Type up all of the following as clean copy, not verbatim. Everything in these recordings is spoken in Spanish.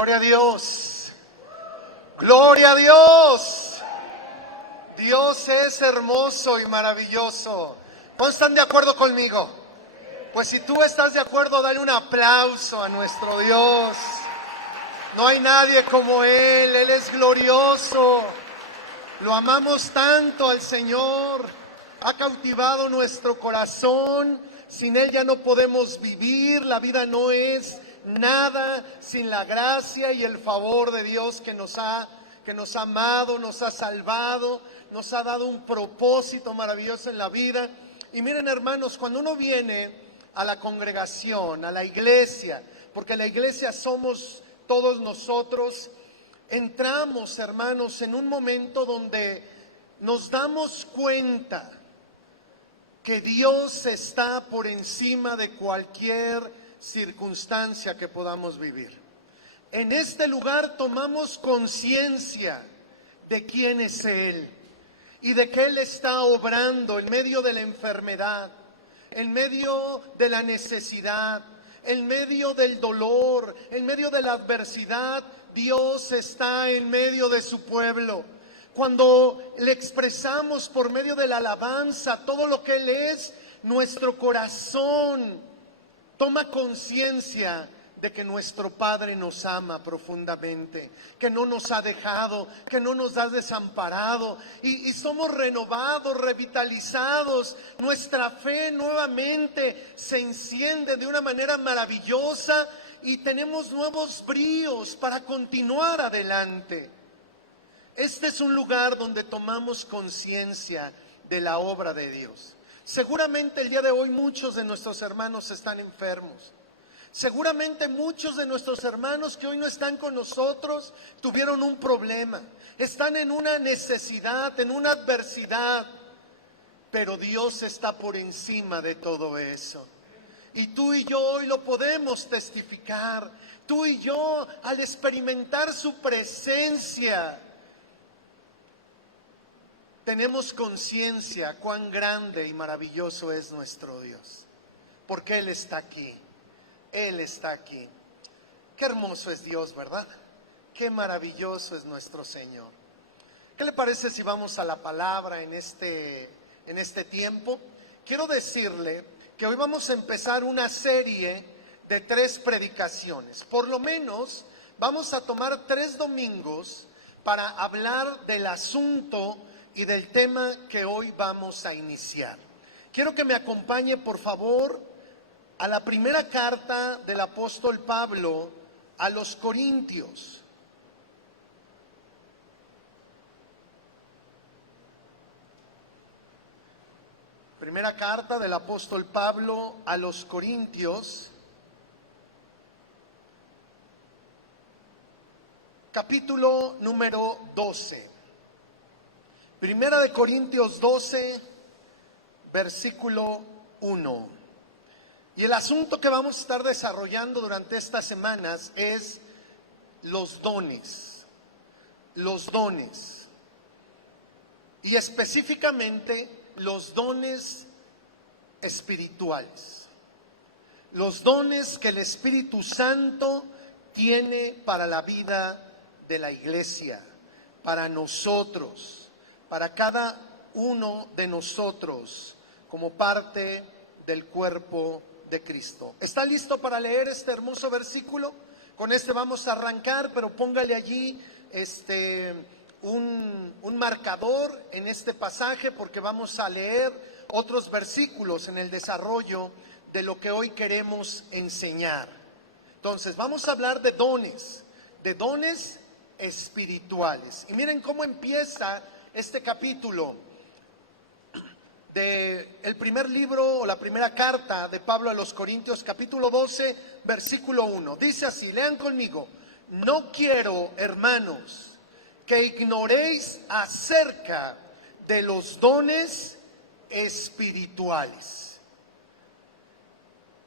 Gloria a Dios. Gloria a Dios. Dios es hermoso y maravilloso. ¿Cuántos están de acuerdo conmigo? Pues si tú estás de acuerdo, dale un aplauso a nuestro Dios. No hay nadie como Él. Él es glorioso. Lo amamos tanto al Señor. Ha cautivado nuestro corazón. Sin Él ya no podemos vivir. La vida no es nada sin la gracia y el favor de Dios que nos ha amado, nos ha salvado, nos ha dado un propósito maravilloso en la vida. Y miren, hermanos, cuando uno viene a la congregación, a la iglesia, porque la iglesia somos todos nosotros, entramos, hermanos, en un momento donde nos damos cuenta que Dios está por encima de cualquier circunstancia que podamos vivir. En este lugar tomamos conciencia de quién es Él y de que Él está obrando en medio de la enfermedad, en medio de la necesidad, en medio del dolor, en medio de la adversidad. Dios está en medio de su pueblo. Cuando le expresamos por medio de la alabanza todo lo que Él es, nuestro corazón toma conciencia de que nuestro Padre nos ama profundamente, que no nos ha dejado, que no nos ha desamparado, y somos renovados, revitalizados. Nuestra fe nuevamente se enciende de una manera maravillosa y tenemos nuevos bríos para continuar adelante. Este es un lugar donde tomamos conciencia de la obra de Dios. Seguramente el día de hoy muchos de nuestros hermanos están enfermos. Seguramente muchos de nuestros hermanos que hoy no están con nosotros tuvieron un problema, están en una necesidad, en una adversidad, pero Dios está por encima de todo eso. Y tú y yo hoy lo podemos testificar. Tú y yo, al experimentar su presencia, tenemos conciencia cuán grande y maravilloso es nuestro Dios, porque Él está aquí. Él está aquí. Qué hermoso es Dios, ¿verdad? Qué maravilloso es nuestro Señor. ¿Qué le parece si vamos a la palabra en este tiempo? Quiero decirle que hoy vamos a empezar una serie de 3 predicaciones. Por lo menos vamos a tomar 3 domingos para hablar del asunto y del tema que hoy vamos a iniciar. Quiero que me acompañe, por favor, a la primera carta del apóstol Pablo a los Corintios. Primera carta del apóstol Pablo a los Corintios, capítulo número 12. Primera de Corintios 12, versículo 1. Y el asunto que vamos a estar desarrollando durante estas semanas es los dones. Los dones. Y específicamente los dones espirituales. Los dones que el Espíritu Santo tiene para la vida de la iglesia, para nosotros, para cada uno de nosotros como parte del cuerpo de Cristo. ¿Está listo para leer este hermoso versículo? Con este vamos a arrancar, pero póngale allí un marcador en este pasaje, porque vamos a leer otros versículos en el desarrollo de lo que hoy queremos enseñar. Entonces, vamos a hablar de dones espirituales. Y miren cómo empieza este capítulo del primer libro o la primera carta de Pablo a los Corintios, capítulo 12, versículo 1. Dice así, lean conmigo: no quiero, hermanos, que ignoréis acerca de los dones espirituales.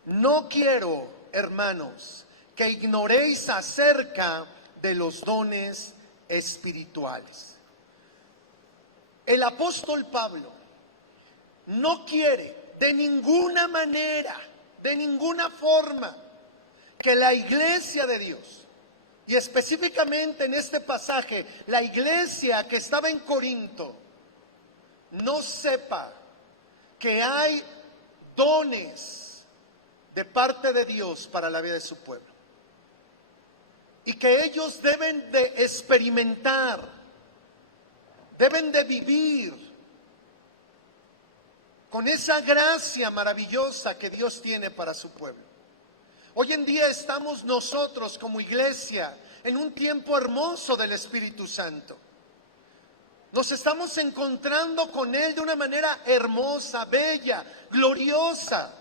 No quiero, hermanos, que ignoréis acerca de los dones espirituales. El apóstol Pablo no quiere de ninguna manera, de ninguna forma, que la iglesia de Dios y específicamente en este pasaje, la iglesia que estaba en Corinto no sepa que hay dones de parte de Dios para la vida de su pueblo, y que ellos deben de experimentar, deben de vivir con esa gracia maravillosa que Dios tiene para su pueblo. Hoy en día estamos nosotros como iglesia en un tiempo hermoso del Espíritu Santo. Nos estamos encontrando con Él de una manera hermosa, bella, gloriosa,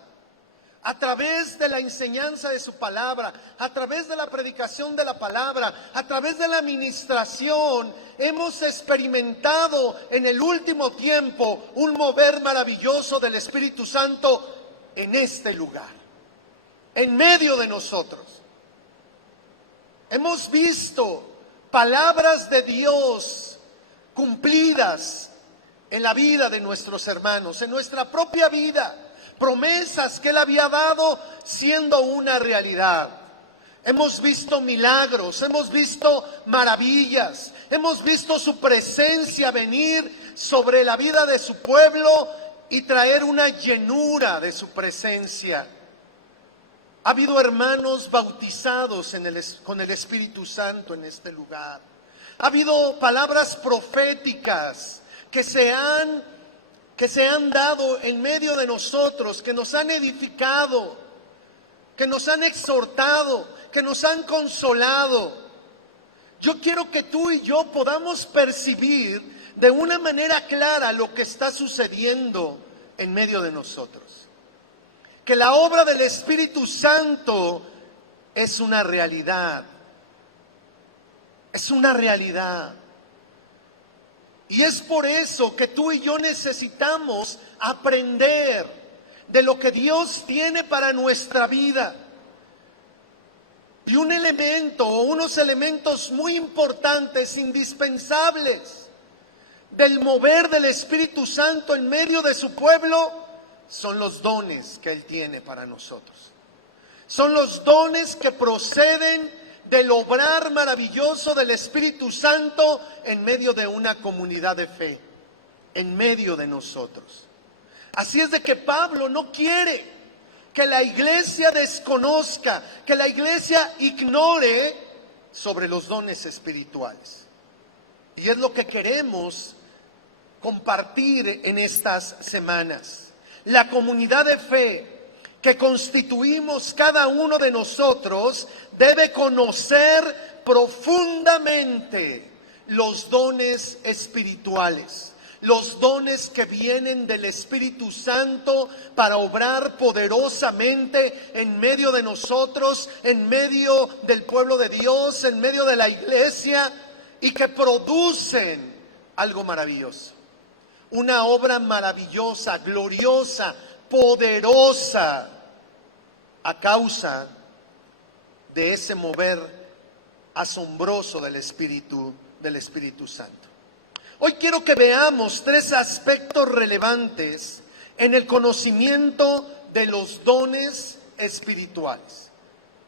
a través de la enseñanza de su palabra, a través de la predicación de la palabra, a través de la administración. Hemos experimentado en el último tiempo un mover maravilloso del Espíritu Santo en este lugar, en medio de nosotros. Hemos visto palabras de Dios cumplidas en la vida de nuestros hermanos, en nuestra propia vida. Promesas que Él había dado siendo una realidad. Hemos visto milagros, hemos visto maravillas, hemos visto su presencia venir sobre la vida de su pueblo y traer una llenura de su presencia. Ha habido hermanos bautizados con el Espíritu Santo en este lugar. Ha habido palabras proféticas que se han dado en medio de nosotros, que nos han edificado, que nos han exhortado, que nos han consolado. Yo quiero que tú y yo podamos percibir de una manera clara lo que está sucediendo en medio de nosotros. Que la obra del Espíritu Santo es una realidad. Es una realidad. Y es por eso que tú y yo necesitamos aprender de lo que Dios tiene para nuestra vida. Y un elemento o unos elementos muy importantes, indispensables del mover del Espíritu Santo en medio de su pueblo, son los dones que Él tiene para nosotros. Son los dones que proceden del obrar maravilloso del Espíritu Santo en medio de una comunidad de fe, en medio de nosotros. Así es de que Pablo no quiere que la iglesia desconozca, que la iglesia ignore sobre los dones espirituales. Y es lo que queremos compartir en estas semanas. La comunidad de fe que constituimos cada uno de nosotros debe conocer profundamente los dones espirituales, los dones que vienen del Espíritu Santo para obrar poderosamente en medio de nosotros, en medio del pueblo de Dios, en medio de la iglesia, y que producen algo maravilloso, una obra maravillosa, gloriosa, poderosa, a causa de ese mover asombroso del Espíritu Santo. Hoy quiero que veamos tres aspectos relevantes en el conocimiento de los dones espirituales.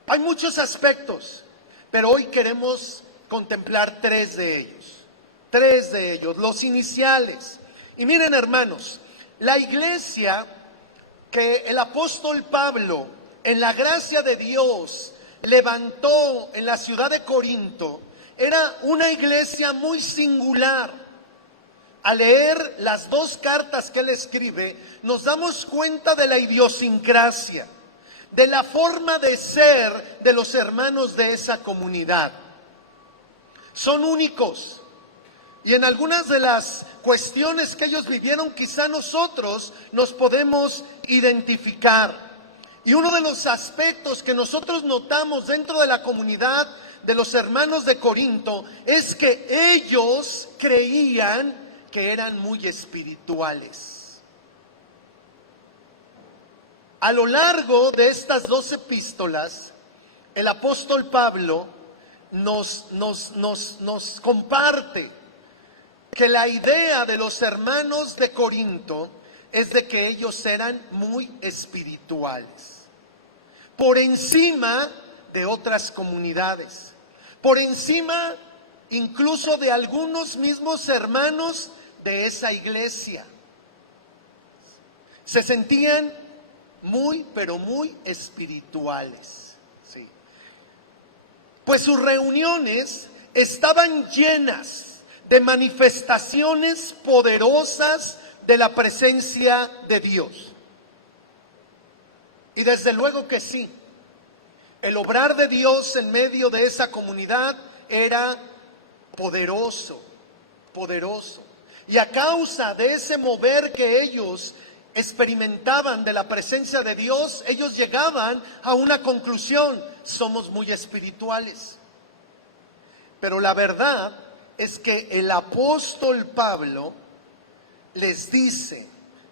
Hay muchos aspectos, pero hoy queremos contemplar tres de ellos, los iniciales. Y miren, hermanos, la iglesia que el apóstol Pablo, en la gracia de Dios, levantó en la ciudad de Corinto, era una iglesia muy singular. Al leer las dos cartas que él escribe, nos damos cuenta de la idiosincrasia, de la forma de ser de los hermanos de esa comunidad. Son únicos. Y en algunas de las cuestiones que ellos vivieron, quizá nosotros nos podemos identificar. Y uno de los aspectos que nosotros notamos dentro de la comunidad de los hermanos de Corinto es que ellos creían que eran muy espirituales. A lo largo de estas 2 epístolas, el apóstol Pablo nos comparte que la idea de los hermanos de Corinto es de que ellos eran muy espirituales, por encima de otras comunidades, por encima incluso de algunos mismos hermanos de esa iglesia. Se sentían muy, pero muy espirituales, ¿sí? Pues sus reuniones estaban llenas de manifestaciones poderosas de la presencia de Dios. Y desde luego que sí, el obrar de Dios en medio de esa comunidad era poderoso, poderoso. Y a causa de ese mover que ellos experimentaban de la presencia de Dios, ellos llegaban a una conclusión: somos muy espirituales. Pero la verdad es que el apóstol Pablo les dice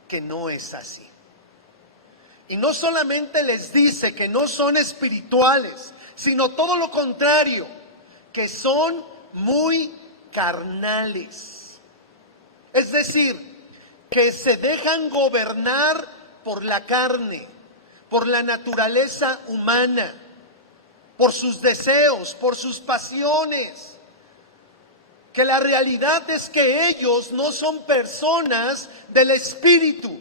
que no es así. Y no solamente les dice que no son espirituales, sino todo lo contrario, que son muy carnales. Es decir, que se dejan gobernar por la carne, por la naturaleza humana, por sus deseos, por sus pasiones. Que la realidad es que ellos no son personas del Espíritu.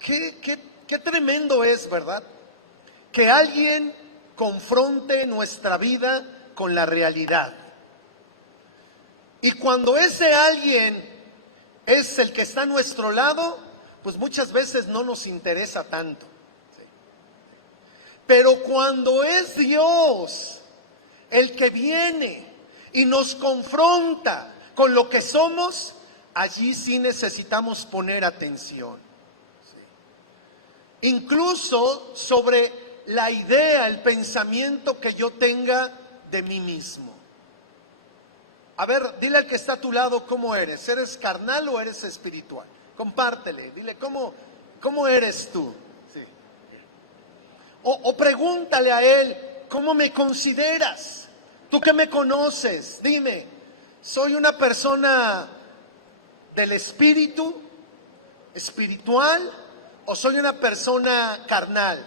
Qué tremendo es, ¿verdad? Que alguien confronte nuestra vida con la realidad. Y cuando ese alguien es el que está a nuestro lado, pues muchas veces no nos interesa tanto. ¿Sí? Pero cuando es Dios el que viene y nos confronta con lo que somos, allí sí necesitamos poner atención. Incluso sobre la idea, el pensamiento que yo tenga de mí mismo. A ver, dile al que está a tu lado cómo eres. ¿Eres carnal o eres espiritual? Compártele, dile cómo eres tú. Sí. O pregúntale a él, ¿cómo me consideras? Tú que me conoces, dime, ¿soy una persona del espíritu, espiritual, o soy una persona carnal?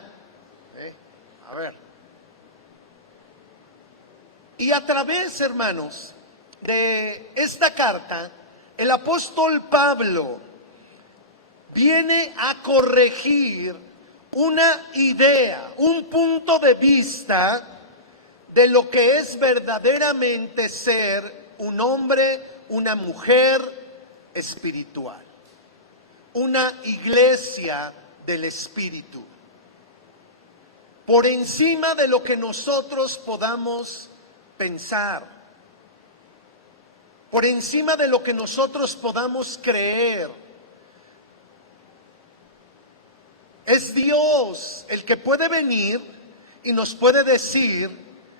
A ver. Y a través, hermanos, de esta carta, el apóstol Pablo viene a corregir una idea, un punto de vista de lo que es verdaderamente ser un hombre, una mujer espiritual. Una iglesia del Espíritu. Por encima de lo que nosotros podamos pensar, por encima de lo que nosotros podamos creer, es Dios el que puede venir y nos puede decir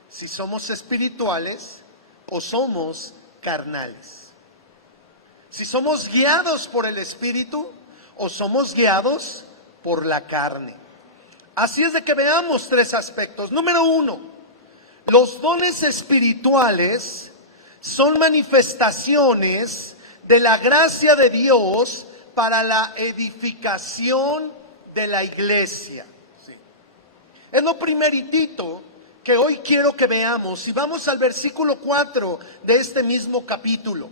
si somos espirituales o somos carnales. Si somos guiados por el Espíritu o somos guiados por la carne. Así es de que veamos tres aspectos. Número uno, los dones espirituales son manifestaciones de la gracia de Dios para la edificación de la iglesia. Sí. Es lo primeritito que hoy quiero que veamos. Y vamos al versículo 4 de este mismo capítulo.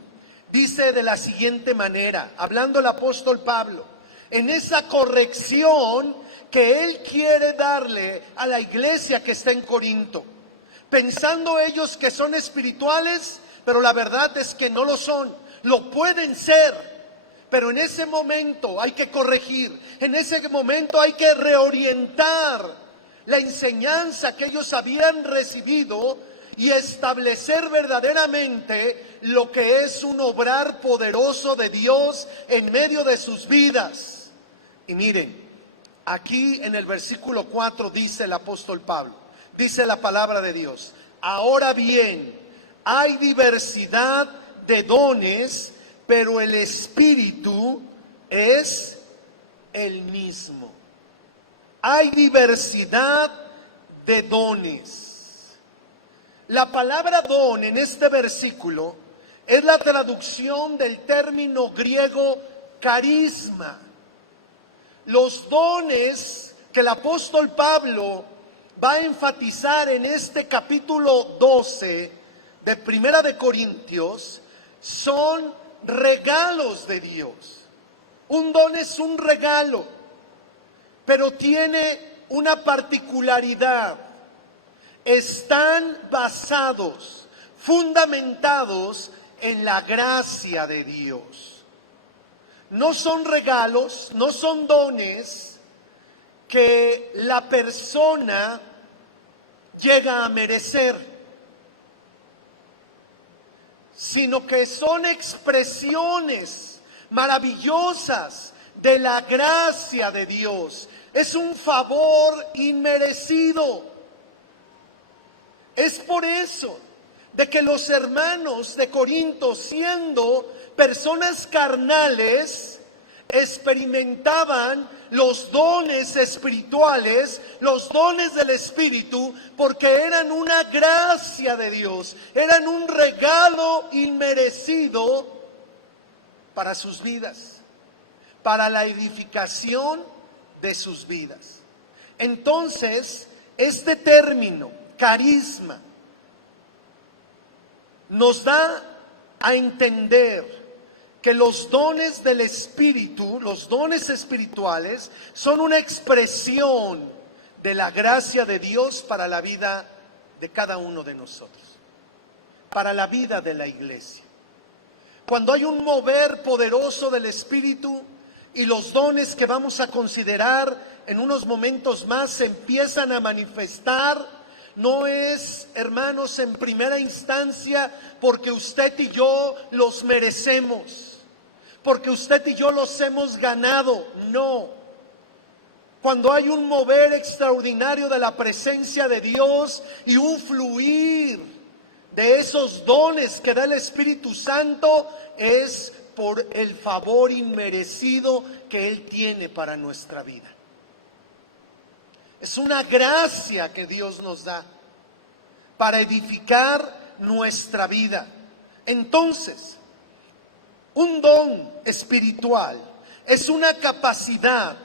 Dice de la siguiente manera, hablando el apóstol Pablo, en esa corrección que él quiere darle a la iglesia que está en Corinto, pensando ellos que son espirituales, pero la verdad es que no lo son, lo pueden ser, pero en ese momento hay que corregir, en ese momento hay que reorientar la enseñanza que ellos habían recibido y establecer verdaderamente lo que es un obrar poderoso de Dios en medio de sus vidas. Y miren, aquí en el versículo 4 dice el apóstol Pablo, dice la palabra de Dios: ahora bien, hay diversidad de dones, pero el Espíritu es el mismo. Hay diversidad de dones. La palabra don en este versículo es la traducción del término griego carisma. Los dones que el apóstol Pablo va a enfatizar en este capítulo 12 de Primera de Corintios son regalos de Dios. Un don es un regalo, pero tiene una particularidad. Están basados, fundamentados en la gracia de Dios. No son regalos, no son dones que la persona llega a merecer, sino que son expresiones maravillosas de la gracia de Dios. Es un favor inmerecido. Es por eso de que los hermanos de Corinto, siendo personas carnales, experimentaban los dones espirituales, los dones del Espíritu, porque eran una gracia de Dios, eran un regalo inmerecido para sus vidas, para la edificación de sus vidas. Entonces, este término, carisma, nos da a entender que los dones del Espíritu, los dones espirituales, son una expresión de la gracia de Dios para la vida de cada uno de nosotros, para la vida de la iglesia. Cuando hay un mover poderoso del Espíritu y los dones que vamos a considerar en unos momentos más se empiezan a manifestar, no es, hermanos, en primera instancia porque usted y yo los merecemos, porque usted y yo los hemos ganado. No. Cuando hay un mover extraordinario de la presencia de Dios y un fluir de esos dones que da el Espíritu Santo, es por el favor inmerecido que Él tiene para nuestra vida. Es una gracia que Dios nos da para edificar nuestra vida. Entonces, un don espiritual es una capacidad,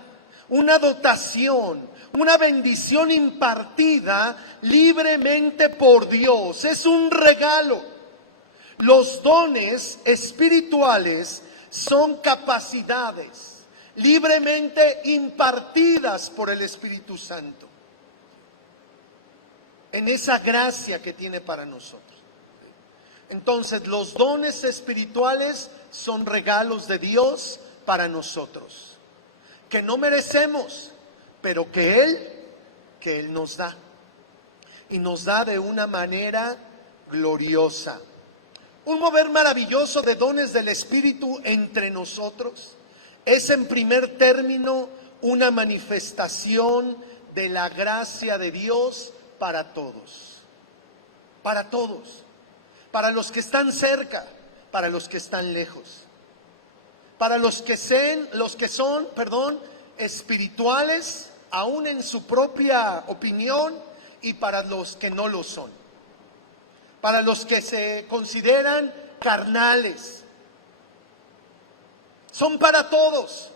una dotación, una bendición impartida libremente por Dios. Es un regalo. Los dones espirituales son capacidades libremente impartidas por el Espíritu Santo, en esa gracia que tiene para nosotros. Entonces, los dones espirituales son regalos de Dios para nosotros, que no merecemos, pero que Él nos da, y nos da de una manera gloriosa. Un mover maravilloso de dones del Espíritu entre nosotros es, en primer término, una manifestación de la gracia de Dios para todos. Para todos. Para los que están cerca, para los que están lejos. Para los que son, espirituales, aún en su propia opinión, y para los que no lo son. Para los que se consideran carnales. Son para todos.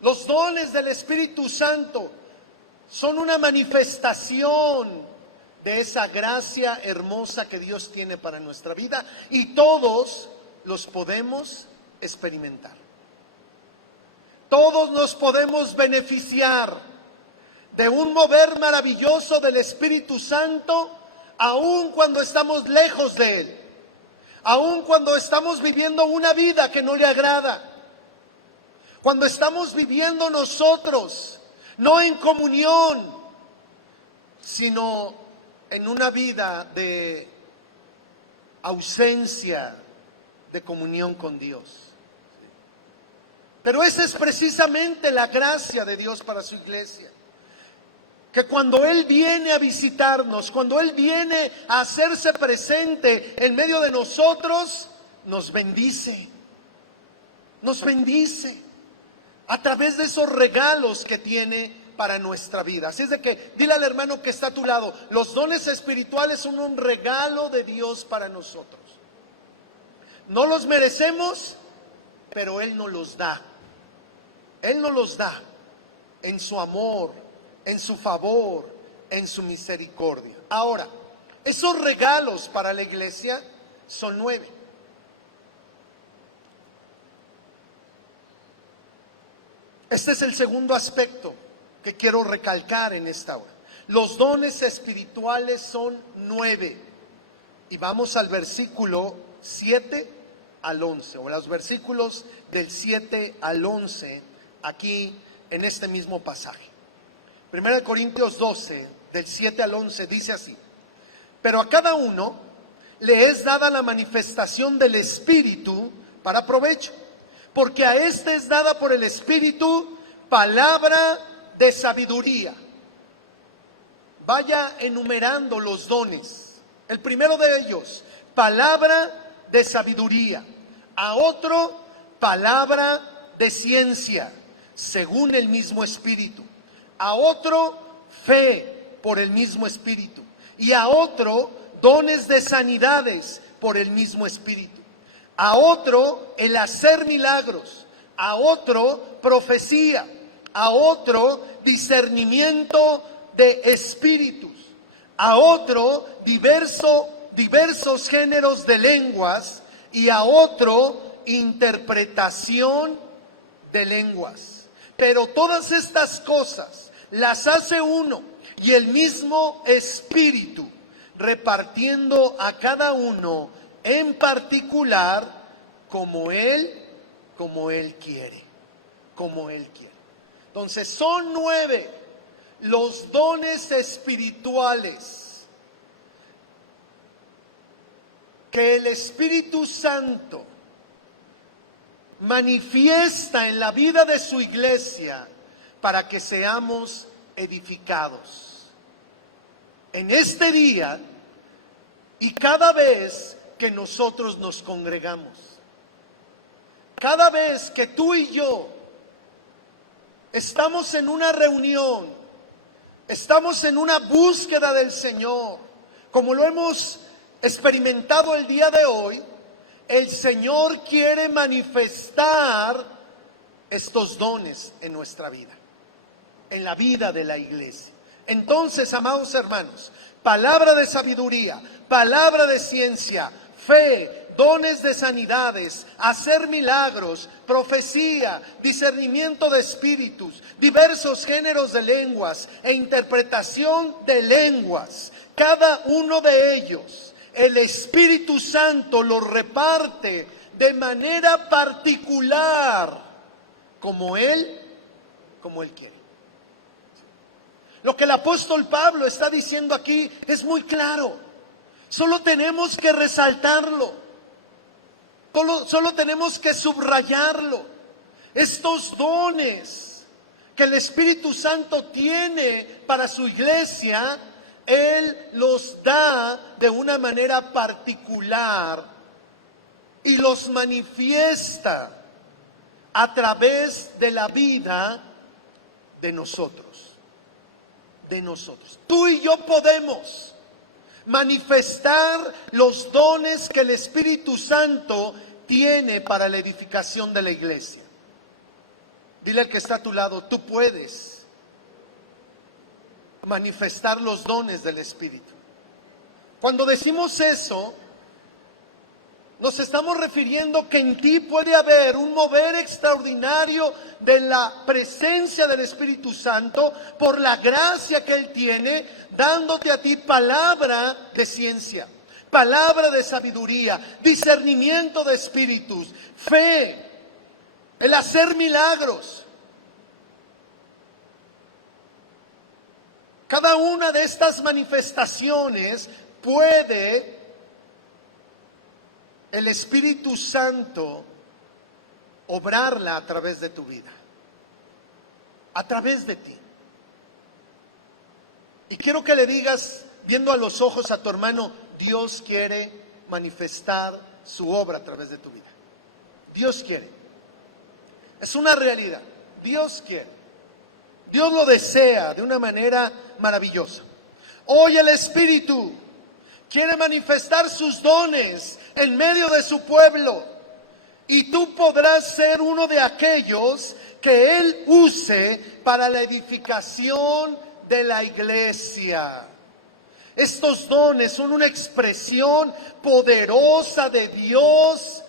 Los dones del Espíritu Santo son una manifestación de esa gracia hermosa que Dios tiene para nuestra vida, y todos los podemos experimentar. Todos nos podemos beneficiar de un mover maravilloso del Espíritu Santo, aun cuando estamos lejos de Él. Aun cuando estamos viviendo una vida que no le agrada, cuando estamos viviendo nosotros, no en comunión, sino en una vida de ausencia de comunión con Dios. Pero esa es precisamente la gracia de Dios para su iglesia. Que cuando Él viene a visitarnos, cuando Él viene a hacerse presente en medio de nosotros, nos bendice a través de esos regalos que tiene para nuestra vida. Así es de que dile al hermano que está a tu lado, los dones espirituales son un regalo de Dios para nosotros. No los merecemos, pero Él nos los da. Él nos los da en su amor, en su favor, en su misericordia. Ahora, esos regalos para la iglesia son 9. Este es el segundo aspecto que quiero recalcar en esta hora. Los dones espirituales son 9. Y vamos al versículo 7 al 11, o los versículos del 7 al 11, aquí en este mismo pasaje. 1 Corintios 12, del 7 al 11, dice así: pero a cada uno le es dada la manifestación del Espíritu para provecho, porque a este es dada por el Espíritu palabra de sabiduría. Vaya enumerando los dones. El primero de ellos, palabra de sabiduría. A otro, palabra de ciencia, según el mismo Espíritu. A otro, fe por el mismo Espíritu. Y a otro, dones de sanidades por el mismo Espíritu. A otro, el hacer milagros. A otro, profecía. A otro, discernimiento de espíritus. A otro, diversos géneros de lenguas. Y a otro, interpretación de lenguas. Pero todas estas cosas las hace uno y el mismo Espíritu, repartiendo a cada uno en particular como Él quiere. Como Él quiere. Entonces son 9 los dones espirituales que el Espíritu Santo manifiesta en la vida de su iglesia para que seamos edificados. En este día y cada vez que nosotros nos congregamos, cada vez que tú y yo estamos en una reunión, estamos en una búsqueda del Señor, como lo hemos experimentado el día de hoy, el Señor quiere manifestar estos dones en nuestra vida, en la vida de la iglesia. Entonces, amados hermanos, palabra de sabiduría, palabra de ciencia, fe, dones de sanidades, hacer milagros, profecía, discernimiento de espíritus, diversos géneros de lenguas e interpretación de lenguas. Cada uno de ellos, el Espíritu Santo los reparte de manera particular, como Él quiere. Lo que el apóstol Pablo está diciendo aquí es muy claro. Solo tenemos que resaltarlo. Solo tenemos que subrayarlo. Estos dones que el Espíritu Santo tiene para su iglesia, Él los da de una manera particular y los manifiesta a través de la vida de nosotros. Tú y yo podemos manifestar los dones que el Espíritu Santo tiene para la edificación de la iglesia. Dile al que está a tu lado, tú puedes manifestar los dones del Espíritu. Cuando decimos eso, nos estamos refiriendo que en ti puede haber un mover extraordinario de la presencia del Espíritu Santo por la gracia que Él tiene, dándote a ti palabra de ciencia, palabra de sabiduría, discernimiento de espíritus, fe, el hacer milagros. Cada una de estas manifestaciones puede el Espíritu Santo obrarla a través de tu vida, a través de ti. Y quiero que le digas, viendo a los ojos a tu hermano, Dios quiere manifestar su obra a través de tu vida. Dios quiere. Es una realidad. Dios quiere. Dios lo desea de una manera maravillosa. Hoy el Espíritu quiere manifestar sus dones en medio de su pueblo. Y tú podrás ser uno de aquellos que Él use para la edificación de la iglesia. Estos dones son una expresión poderosa de Dios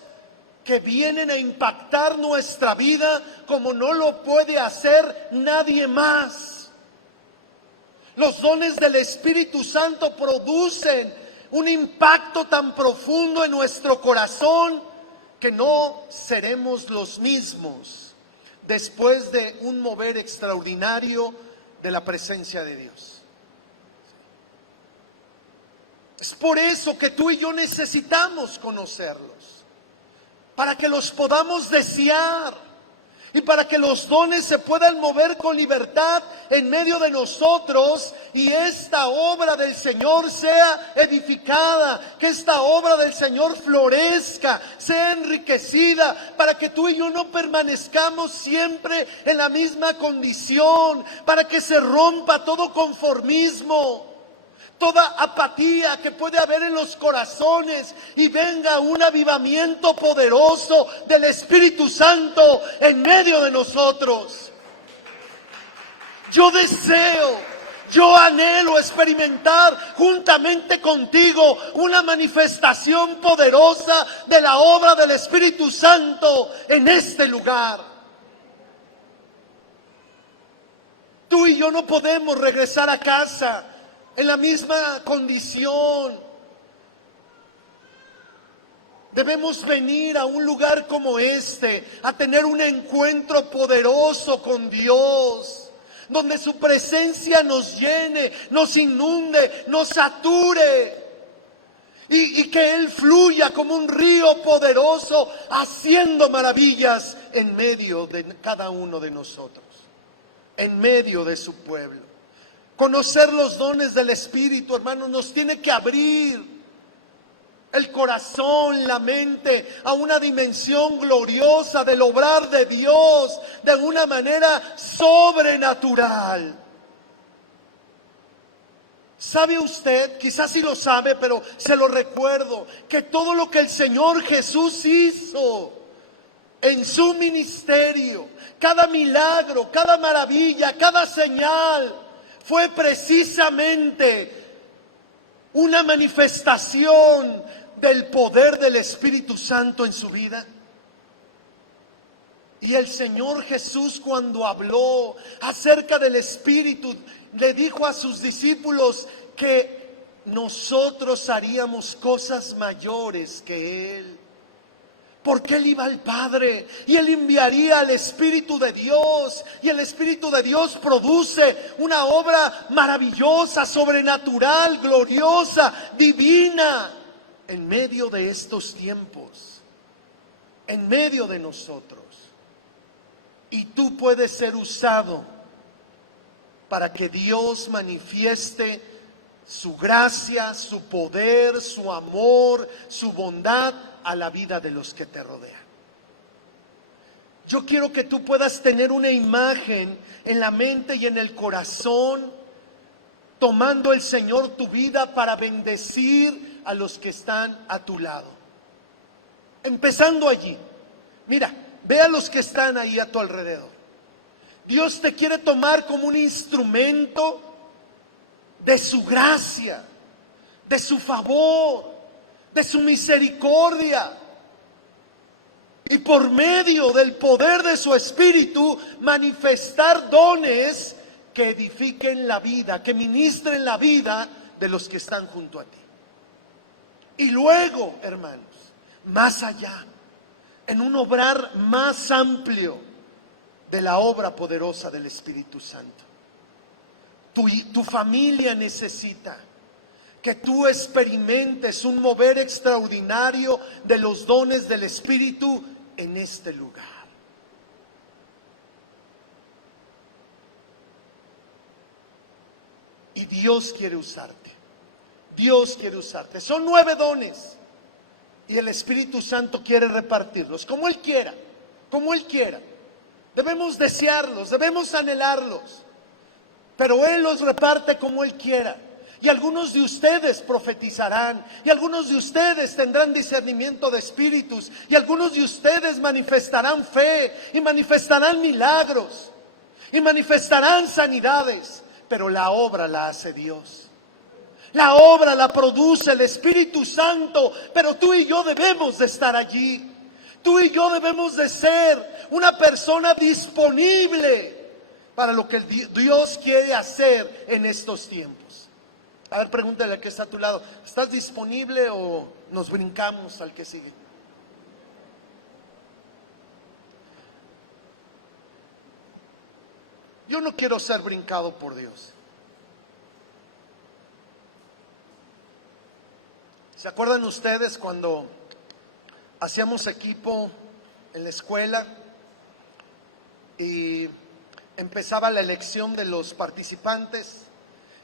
que vienen a impactar nuestra vida como no lo puede hacer nadie más. Los dones del Espíritu Santo producen un impacto tan profundo en nuestro corazón que no seremos los mismos después de un mover extraordinario de la presencia de Dios. Es por eso que tú y yo necesitamos conocerlos, para que los podamos desear y para que los dones se puedan mover con libertad en medio de nosotros y esta obra del Señor sea edificada, que esta obra del Señor florezca, sea enriquecida, para que tú y yo no permanezcamos siempre en la misma condición, para que se rompa todo conformismo, toda apatía que puede haber en los corazones y venga un avivamiento poderoso del Espíritu Santo en medio de nosotros. Yo deseo, yo anhelo experimentar juntamente contigo una manifestación poderosa de la obra del Espíritu Santo en este lugar. Tú y yo no podemos regresar a casa en la misma condición. Debemos venir a un lugar como este, a tener un encuentro poderoso con Dios, donde su presencia nos llene, nos inunde, nos sature, y que Él fluya como un río poderoso, haciendo maravillas en medio de cada uno de nosotros, en medio de su pueblo. Conocer los dones del Espíritu, hermanos, nos tiene que abrir el corazón, la mente a una dimensión gloriosa del obrar de Dios de una manera sobrenatural. ¿Sabe usted? Quizás sí lo sabe, pero se lo recuerdo, que todo lo que el Señor Jesús hizo en su ministerio, cada milagro, cada maravilla, cada señal, fue precisamente una manifestación del poder del Espíritu Santo en su vida. Y el Señor Jesús, cuando habló acerca del Espíritu, le dijo a sus discípulos que nosotros haríamos cosas mayores que Él, porque Él iba al Padre y Él enviaría al Espíritu de Dios, y el Espíritu de Dios produce una obra maravillosa, sobrenatural, gloriosa, divina en medio de estos tiempos, en medio de nosotros. Y tú puedes ser usado para que Dios manifieste su gracia, su poder, su amor, su bondad a la vida de los que te rodean. Yo quiero que tú puedas tener una imagen en la mente y en el corazón, tomando el Señor tu vida para bendecir a los que están a tu lado. Empezando allí. Mira, ve a los que están ahí a tu alrededor. Dios te quiere tomar como un instrumento de su gracia, de su favor, de su misericordia, y por medio del poder de su Espíritu manifestar dones que edifiquen la vida, que ministren la vida de los que están junto a ti. Y luego, hermanos, más allá, en un obrar más amplio de la obra poderosa del Espíritu Santo, tu familia necesita que tú experimentes un mover extraordinario de los dones del Espíritu en este lugar. Y Dios quiere usarte. Dios quiere usarte. Son 9 dones. Y el Espíritu Santo quiere repartirlos como Él quiera. Como Él quiera. Debemos desearlos, debemos anhelarlos. Pero Él los reparte como Él quiera. Y algunos de ustedes profetizarán, y algunos de ustedes tendrán discernimiento de espíritus, y algunos de ustedes manifestarán fe, y manifestarán milagros, y manifestarán sanidades. pero la obra la hace Dios. La obra la produce el Espíritu Santo, pero tú y yo debemos de estar allí. Tú y yo debemos de ser una persona disponible para lo que Dios quiere hacer en estos tiempos. A ver, pregúntale al que está a tu lado, ¿estás disponible o nos brincamos al que sigue? Yo no quiero ser brincado por Dios. ¿Se acuerdan ustedes cuando hacíamos equipo en la escuela y empezaba la elección de los participantes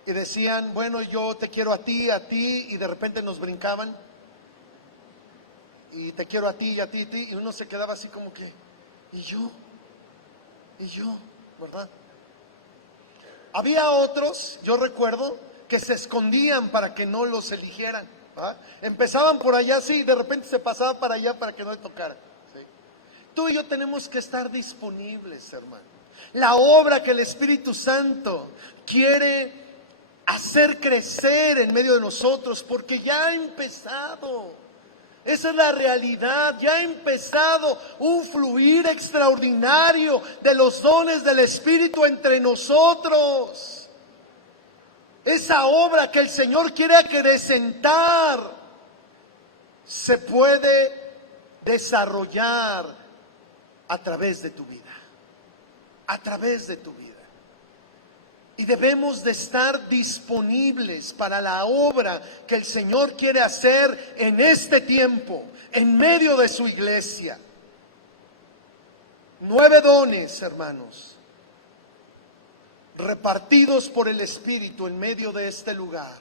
y decían, bueno, yo te quiero a ti, y de repente nos brincaban y te quiero a ti, a ti, y uno se quedaba así como que, y yo, ¿verdad? Había otros, yo recuerdo, que se escondían para que no los eligieran, ¿verdad? Empezaban por allá así y de repente se pasaba para allá para que no le tocara, ¿sí? Tú y yo tenemos que estar disponibles, hermano. La obra que el Espíritu Santo quiere hacer crecer en medio de nosotros, porque ya ha empezado. Esa es la realidad, ya ha empezado un fluir extraordinario de los dones del Espíritu entre nosotros. Esa obra que el Señor quiere acrecentar se puede desarrollar a través de tu vida, a través de tu vida. Y debemos de estar disponibles para la obra que el Señor quiere hacer en este tiempo, en medio de su iglesia. 9 dones, hermanos, repartidos por el Espíritu en medio de este lugar,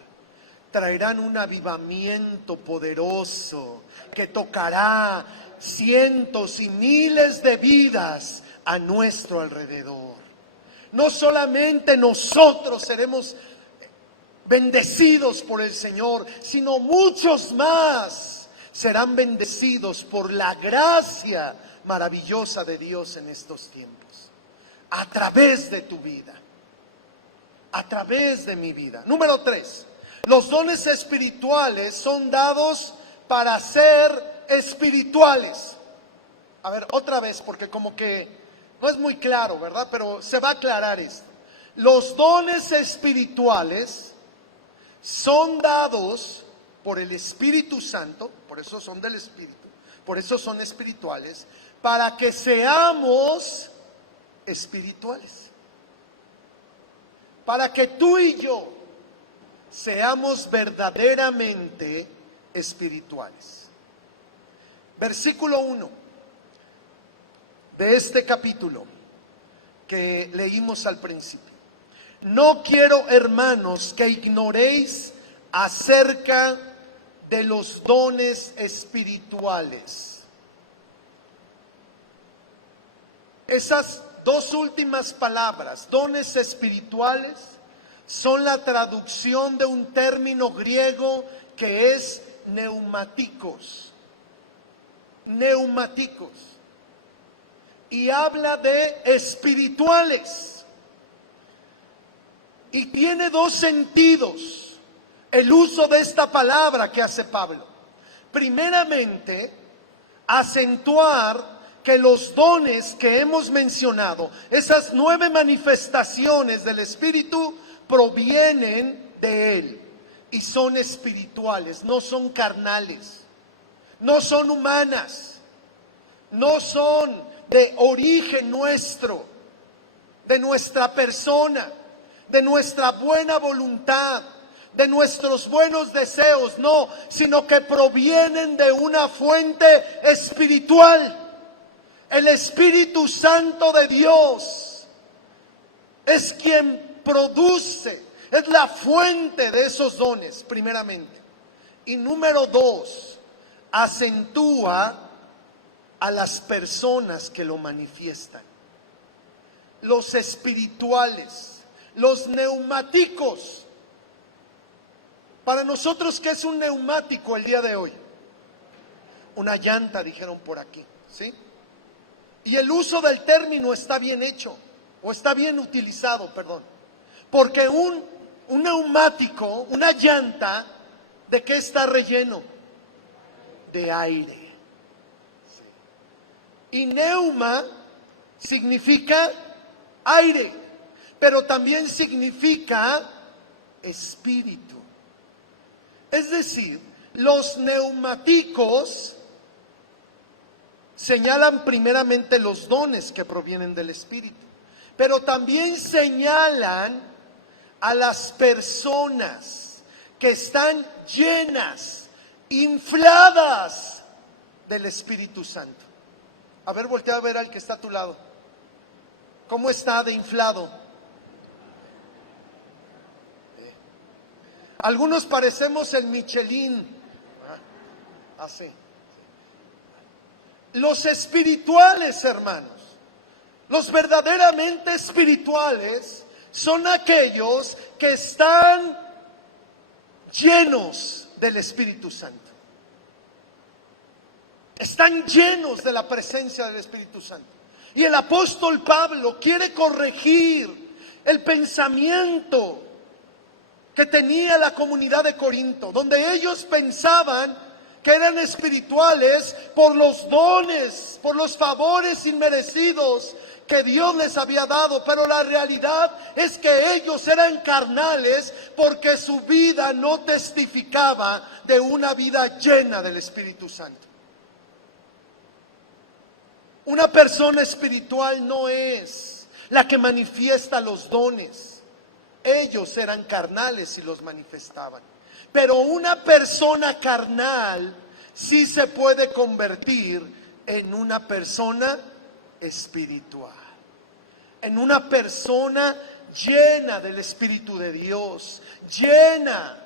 traerán un avivamiento poderoso que tocará cientos y miles de vidas a nuestro alrededor. No solamente nosotros seremos bendecidos por el Señor, sino muchos más serán bendecidos por la gracia maravillosa de Dios en estos tiempos, a través de tu vida, a través de mi vida. Número 3, los dones espirituales son dados para ser espirituales. A ver, otra vez, porque como que no es muy claro, ¿verdad? Pero se va a aclarar esto. Los dones espirituales son dados por el Espíritu Santo, por eso son del Espíritu, por eso son espirituales, para que seamos espirituales. Para que tú y yo seamos verdaderamente espirituales. Versículo 1. De este capítulo que leímos al principio. No quiero, hermanos, que ignoréis acerca de los dones espirituales. Esas dos últimas palabras, dones espirituales, son la traducción de un término griego que es neumáticos. Neumáticos. Y habla de espirituales. Y tiene dos sentidos el uso de esta palabra que hace Pablo. Primeramente, acentuar que los dones que hemos mencionado, esas 9 manifestaciones del Espíritu, provienen de Él y son espirituales, no son carnales, no son humanas, no son de origen nuestro, de nuestra persona, de nuestra buena voluntad, de nuestros buenos deseos, no, sino que provienen de una fuente espiritual. El Espíritu Santo de Dios es quien produce, es la fuente de esos dones, primeramente. Y número 2, acentúa a las personas que lo manifiestan. Los espirituales, los neumáticos. Para nosotros, ¿qué es un neumático el día de hoy? Una llanta, dijeron por aquí, ¿sí? Y el uso del término está bien hecho, o está bien utilizado, perdón. Porque un neumático, una llanta, ¿de qué está relleno? De aire. Y neuma significa aire, pero también significa espíritu. Es decir, los neumáticos señalan primeramente los dones que provienen del espíritu, pero también señalan a las personas que están llenas, infladas del Espíritu Santo. A ver, voltea a ver al que está a tu lado. ¿Cómo está de inflado? Algunos parecemos el Michelin. Así. Los espirituales, hermanos, los verdaderamente espirituales son aquellos que están llenos del Espíritu Santo. Están llenos de la presencia del Espíritu Santo. Y el apóstol Pablo quiere corregir el pensamiento que tenía la comunidad de Corinto, donde ellos pensaban que eran espirituales por los dones, por los favores inmerecidos que Dios les había dado, pero la realidad es que ellos eran carnales porque su vida no testificaba de una vida llena del Espíritu Santo. Una persona espiritual no es la que manifiesta los dones. Ellos eran carnales y los manifestaban. Pero una persona carnal sí se puede convertir en una persona espiritual, en una persona llena del Espíritu de Dios, llena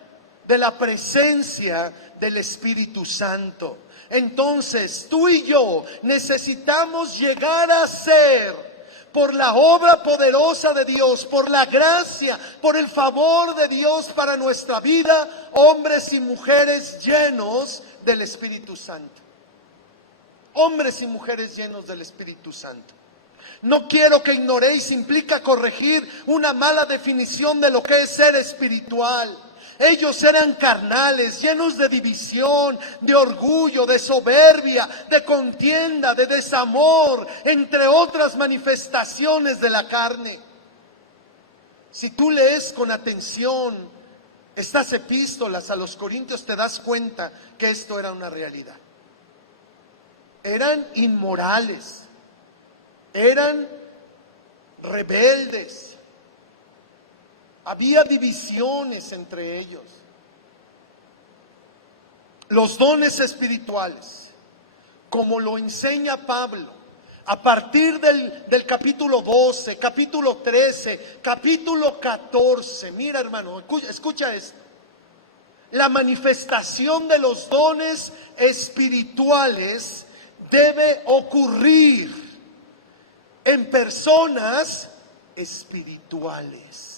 de la presencia del Espíritu Santo. Entonces, tú y yo necesitamos llegar a ser, por la obra poderosa de Dios, por la gracia, por el favor de Dios para nuestra vida, hombres y mujeres llenos del Espíritu Santo. Hombres y mujeres llenos del Espíritu Santo. No quiero que ignoréis, implica corregir una mala definición de lo que es ser espiritual. Ellos eran carnales, llenos de división, de orgullo, de soberbia, de contienda, de desamor, entre otras manifestaciones de la carne. Si tú lees con atención estas epístolas a los Corintios, te das cuenta que esto era una realidad. Eran inmorales, eran rebeldes. Había divisiones entre ellos. Los dones espirituales, como lo enseña Pablo, a partir del capítulo 12, capítulo 13, capítulo 14. Mira, hermano, escucha esto. La manifestación de los dones espirituales debe ocurrir en personas espirituales.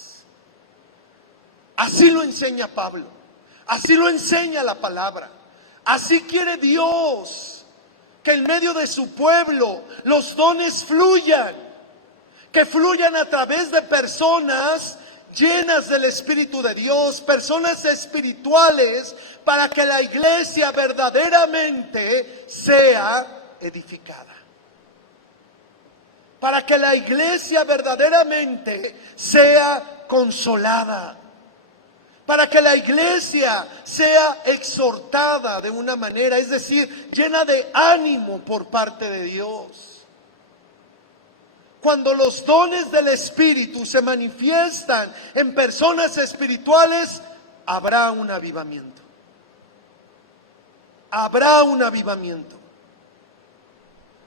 Así lo enseña Pablo, así lo enseña la palabra. Así quiere Dios que en medio de su pueblo los dones fluyan, que fluyan a través de personas llenas del Espíritu de Dios, personas espirituales, para que la iglesia verdaderamente sea edificada. Para que la iglesia verdaderamente sea consolada. Para que la iglesia sea exhortada de una manera, es decir, llena de ánimo por parte de Dios. Cuando los dones del Espíritu se manifiestan en personas espirituales, habrá un avivamiento. Habrá un avivamiento.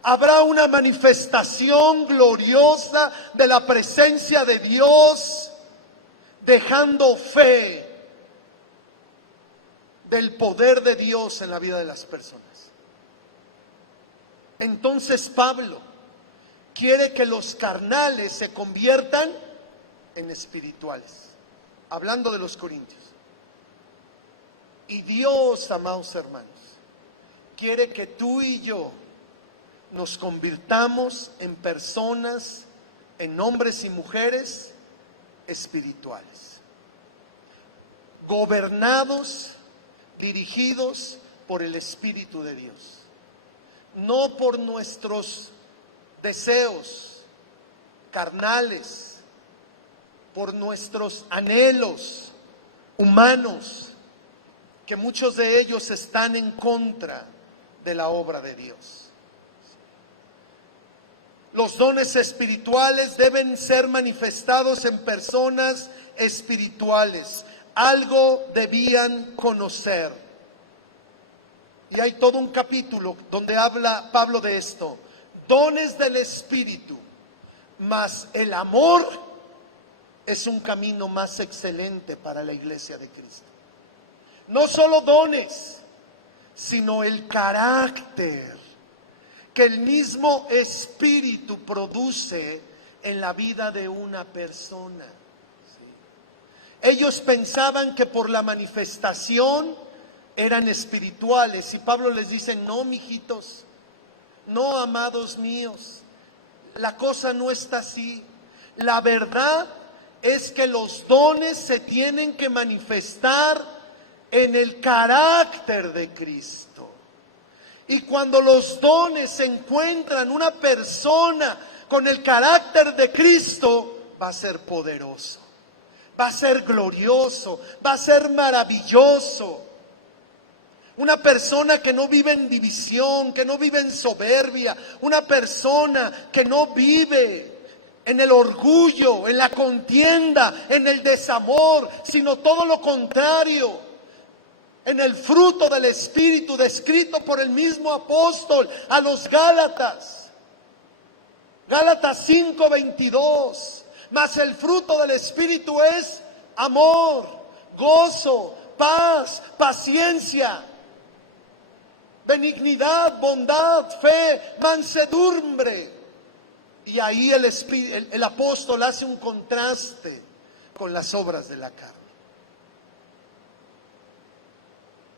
Habrá una manifestación gloriosa de la presencia de Dios, dejando fe del poder de Dios en la vida de las personas. Entonces Pablo quiere que los carnales se conviertan en espirituales, hablando de los corintios. Y Dios, amados hermanos, quiere que tú y yo nos convirtamos en personas, en hombres y mujeres espirituales, gobernados, dirigidos por el Espíritu de Dios, no por nuestros deseos carnales, por nuestros anhelos humanos, que muchos de ellos están en contra de la obra de Dios. Los dones espirituales deben ser manifestados en personas espirituales. Algo debían conocer. Y hay todo un capítulo donde habla Pablo de esto. Dones del Espíritu, mas el amor es un camino más excelente para la iglesia de Cristo. No solo dones, sino el carácter que el mismo Espíritu produce en la vida de una persona. Ellos pensaban que por la manifestación eran espirituales, y Pablo les dice: no, mijitos, no, amados míos, la cosa no está así. La verdad es que los dones se tienen que manifestar en el carácter de Cristo. Y cuando los dones encuentran una persona con el carácter de Cristo, va a ser poderoso, va a ser glorioso, va a ser maravilloso. Una persona que no vive en división, que no vive en soberbia, una persona que no vive en el orgullo, en la contienda, en el desamor, sino todo lo contrario, en el fruto del Espíritu descrito por el mismo apóstol a los Gálatas. Gálatas 5:22. Mas el fruto del Espíritu es amor, gozo, paz, paciencia, benignidad, bondad, fe, mansedumbre. Y ahí el apóstol hace un contraste con las obras de la carne.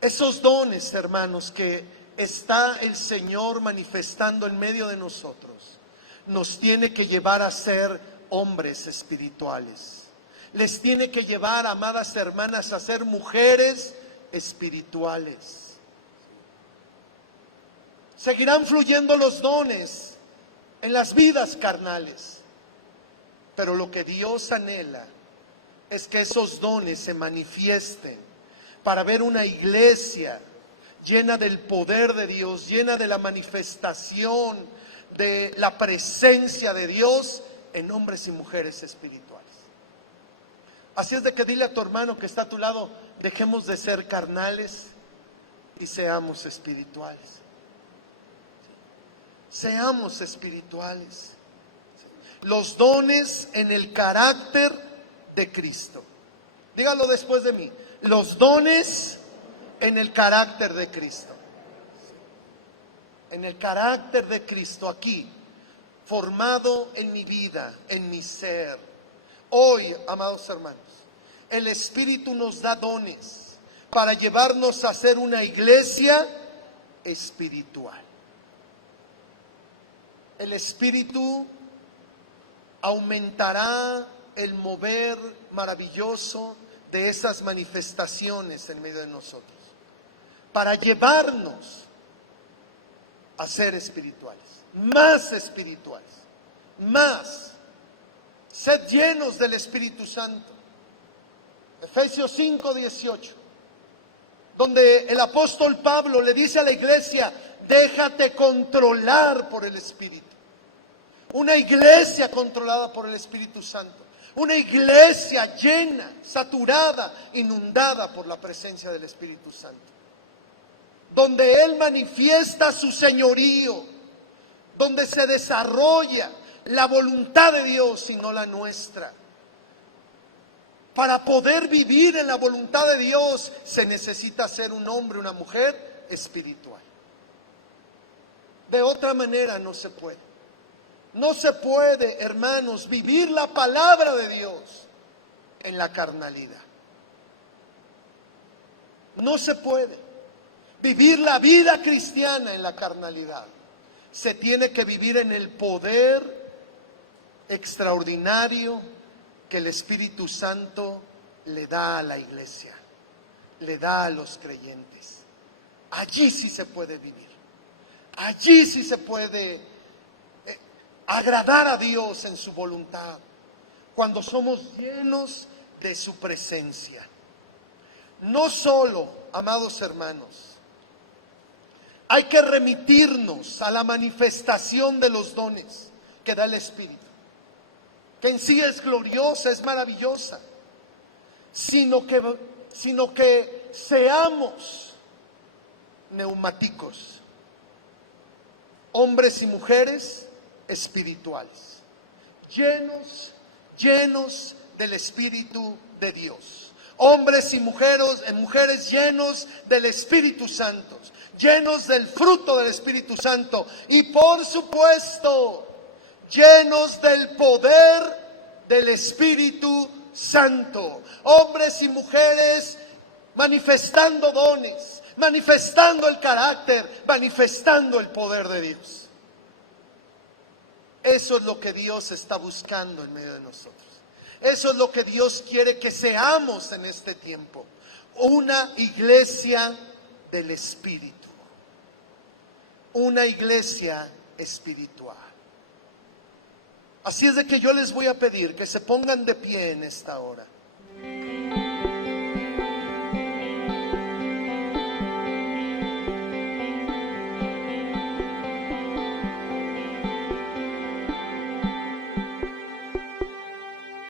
Esos dones, hermanos, que está el Señor manifestando en medio de nosotros, nos tiene que llevar a ser hombres espirituales. Les tiene que llevar, amadas hermanas, a ser mujeres espirituales. Seguirán fluyendo los dones en las vidas carnales, pero lo que Dios anhela es que esos dones se manifiesten para ver una iglesia llena del poder de Dios, llena de la manifestación de la presencia de Dios en hombres y mujeres espirituales. Así es de que dile a tu hermano que está a tu lado: dejemos de ser carnales y seamos espirituales. Seamos espirituales. Los dones en el carácter de Cristo. Dígalo después de mí. Los dones en el carácter de Cristo. En el carácter de Cristo aquí, formado en mi vida, en mi ser. Hoy, amados hermanos, el Espíritu nos da dones para llevarnos a ser una iglesia espiritual. El Espíritu aumentará el mover maravilloso de esas manifestaciones en medio de nosotros, para llevarnos a ser espirituales, más. Sed llenos del Espíritu Santo. Efesios 5:18, donde el apóstol Pablo le dice a la iglesia: déjate controlar por el Espíritu. Una iglesia controlada por el Espíritu Santo. Una iglesia llena, saturada, inundada por la presencia del Espíritu Santo. Donde Él manifiesta su señorío. Donde se desarrolla la voluntad de Dios y no la nuestra. Para poder vivir en la voluntad de Dios se necesita ser un hombre, una mujer espiritual. De otra manera no se puede. No se puede, hermanos, vivir la palabra de Dios en la carnalidad. No se puede vivir la vida cristiana en la carnalidad. Se tiene que vivir en el poder extraordinario que el Espíritu Santo le da a la iglesia, le da a los creyentes. Allí sí se puede vivir, allí sí se puede agradar a Dios en su voluntad, cuando somos llenos de su presencia. No solo, amados hermanos, hay que remitirnos a la manifestación de los dones que da el Espíritu, que en sí es gloriosa, es maravillosa, sino que seamos neumáticos, hombres y mujeres espirituales, llenos del Espíritu de Dios, hombres y mujeres llenos del Espíritu Santo, llenos del fruto del Espíritu Santo y por supuesto llenos del poder del Espíritu Santo, hombres y mujeres manifestando dones, manifestando el carácter, manifestando el poder de Dios. Eso es lo que Dios está buscando en medio de nosotros. Eso es lo que Dios quiere que seamos en este tiempo. Una iglesia del Espíritu. Una iglesia espiritual. Así es de que yo les voy a pedir que se pongan de pie en esta hora.